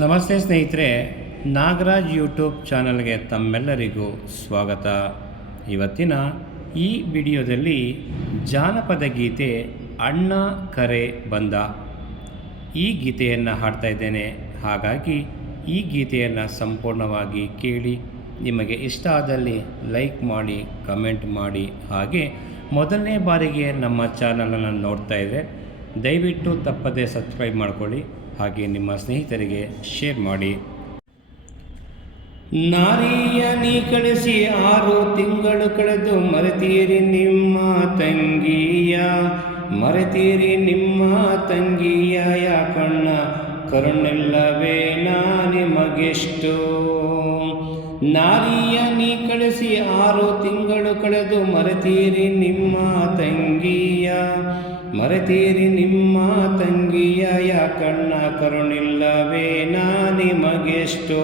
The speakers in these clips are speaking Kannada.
ನಮಸ್ತೆ ಸ್ನೇಹಿತರೆ, ನಾಗರಾಜ್ ಯೂಟ್ಯೂಬ್ ಚಾನಲ್ಗೆ ತಮ್ಮೆಲ್ಲರಿಗೂ ಸ್ವಾಗತ. ಇವತ್ತಿನ ಈ ವಿಡಿಯೋದಲ್ಲಿ ಜಾನಪದ ಗೀತೆ ಅಣ್ಣ ಕರೆ ಬಂದ. ಈ ಗೀತೆಯನ್ನು ಹಾಡ್ತಾ ಇದ್ದೇನೆ. ಹಾಗಾಗಿ ಈ ಗೀತೆಯನ್ನು ಸಂಪೂರ್ಣವಾಗಿ ಕೇಳಿ, ನಿಮಗೆ ಇಷ್ಟ ಆದಲ್ಲಿ ಲೈಕ್ ಮಾಡಿ, ಕಮೆಂಟ್ ಮಾಡಿ. ಹಾಗೆ ಮೊದಲನೇ ಬಾರಿಗೆ ನಮ್ಮ ಚಾನಲನ್ನು ನೋಡ್ತಾ ಇದೆ ದಯವಿಟ್ಟು ತಪ್ಪದೇ ಸಬ್ಸ್ಕ್ರೈಬ್ ಮಾಡ್ಕೊಳ್ಳಿ. ಹಾಗೆ ನಿಮ್ಮ ಸ್ನೇಹಿತರಿಗೆ ಶೇರ್ ಮಾಡಿ. ನಾರಿಯ ನೀ ಕಳಿಸಿ ಆರು ತಿಂಗಳು ಕಳೆದು ಮರೆತೀರಿ ನಿಮ್ಮ ತಂಗಿಯ, ಮರೆತೀರಿ ನಿಮ್ಮ ತಂಗಿಯ ಯಾಕಣ್ಣ ಕರುಣಿಲ್ಲವೇ ನಾ ನಿಮಗೆಷ್ಟು. ನಾರಿಯ ನೀ ಕಳಿಸಿ ಆರು ತಿಂಗಳು ಕಳೆದು ಮರೆತೀರಿ ನಿಮ್ಮ ತಂಗಿಯ, ಮರೆತೀರಿ ನಿಮ್ಮ ತಂಗಿಯ ಯಾಕಣ್ಣ ಕರುಣಿಲ್ಲವೇ ನಾ ನಿಮಗೆಷ್ಟೋ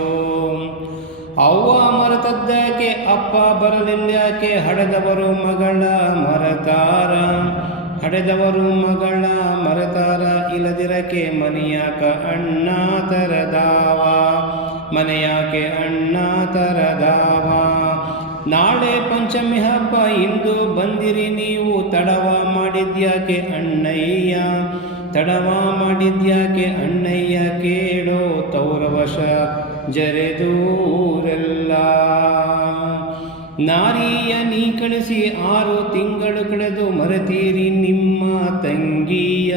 ಅವ್ವ ಮರೆತದ್ದಕ್ಕೆ, ಅಪ್ಪ ಬರಲಿಲ್ಲಕ್ಕೆ ಹಡೆದವರು ಮಗಳ ಮರತಾರ. ಹಡೆದವರು ಮಗಳ ಮರತಾರ ಇಲ್ಲದಿರಕೆ ಮನೆಯಾಕ ಅಣ್ಣ ತರದಾವ. ಮನೆಯಾಕೆ ಅಣ್ಣ ತರದಾವ. ನಾಳೆ ಪಂಚಮಿ ಹಬ್ಬ, ಇಂದು ಬಂದಿರಿ ನೀವು, ತಡವ ಮಾಡಿದ್ಯಾಕೆ ಅಣ್ಣಯ್ಯ. ತಡವ ಮಾಡಿದ್ಯಾಕೆ ಅಣ್ಣಯ್ಯ ಕೇಳೋ ತೌರವಶ ಜರೆದೂರೆಲ್ಲ ನಾರಿಯ ನೀ ಕಳಿಸಿ ಆರು ತಿಂಗಳು ಕಳೆದು ಮರೆತೀರಿ ನಿಮ್ಮ ತಂಗಿಯ.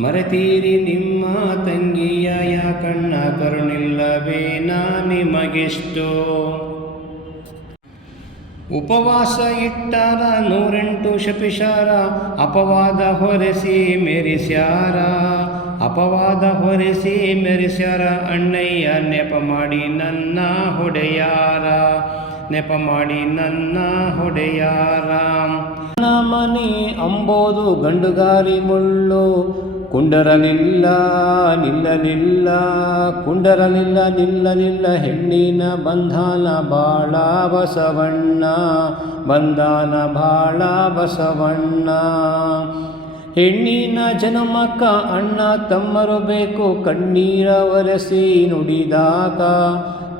ಮರೆತೀರಿ ನಿಮ್ಮ ತಂಗಿಯ ಯಾಕಣ್ಣ ಕರುಣಿಲ್ಲವೇ ನಾ ನಿಮಗೆಷ್ಟೋ? ಉಪವಾಸ ಇಟ್ಟಾರ ನೂರೆಂಟು ಶಪಿಶಾರ, ಅಪವಾದ ಹೊರೆಸಿ ಮೆರಿಸ್ಯಾರ. ಅಪವಾದ ಹೊರೆಸಿ ಮೆರಿಸ್ಯಾರ, ಅಣ್ಣಯ್ಯ ನೆಪ ಮಾಡಿ ನನ್ನ ಹೊಡೆಯಾರ. ನೆಪ ಮಾಡಿ ನನ್ನ ಹೊಡೆಯಾರ ನನ್ನ ಮನೆ ಅಂಬೋದು ಗಂಡುಗಾರಿ ಮುಳ್ಳು. ಕುಂಡರಲಿಲ್ಲ ನಿಲ್ಲಲಿಲ್ಲ ಕುಂಡರಲಿಲ್ಲ ನಿಲ್ಲಲಿಲ್ಲ ಹೆಣ್ಣಿನ ಬಂಧನ ಬಾಳ ಬಸವಣ್ಣ, ಬಂಧನ ಬಾಳ ಬಸವಣ್ಣ. ಹೆಣ್ಣಿನ ಜನಮಕ್ಕ ಅಣ್ಣ ತಮ್ಮರು ಬೇಕು, ಕಣ್ಣೀರ ಒರೆಸಿ ನುಡಿದಾಗ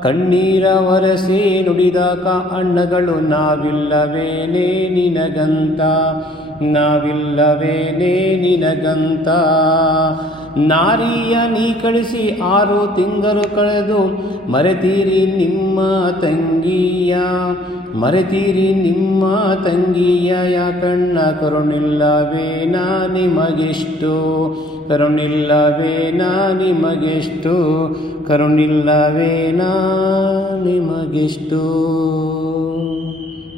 ಕಣ್ಣೀರ ಒರೆಸಿ ನುಡಿದಾಕ ಅಣ್ಣಗಳು ನಾವಿಲ್ಲವೇನೇ ನಿನಗಂತ. ನಾವಿಲ್ಲವೇನೇ ನಿನಗಂತ. ನಾರಿಯ ನೀ ಕಳಿಸಿ ಆರು ತಿಂಗಳು ಕಳೆದು ಮರೆತೀರಿ ನಿಮ್ಮ ತಂಗಿಯ. ಮರೆತೀರಿ ನಿಮ್ಮ ತಂಗಿಯ, ಯಾಕಣ್ಣ ಕರುಣಿಲ್ಲವೇ ನಾ ನಿಮಗೆಷ್ಟು. ಕರುಣಿಲ್ಲವೇ ನಾ ನಿಮಗೆಷ್ಟು ಕರುಣಿಲ್ಲವೇ ನಾ ನಿಮಗೆಷ್ಟು.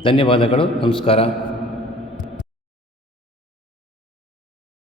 ಧನ್ಯವಾದಗಳು ನಮಸ್ಕಾರ.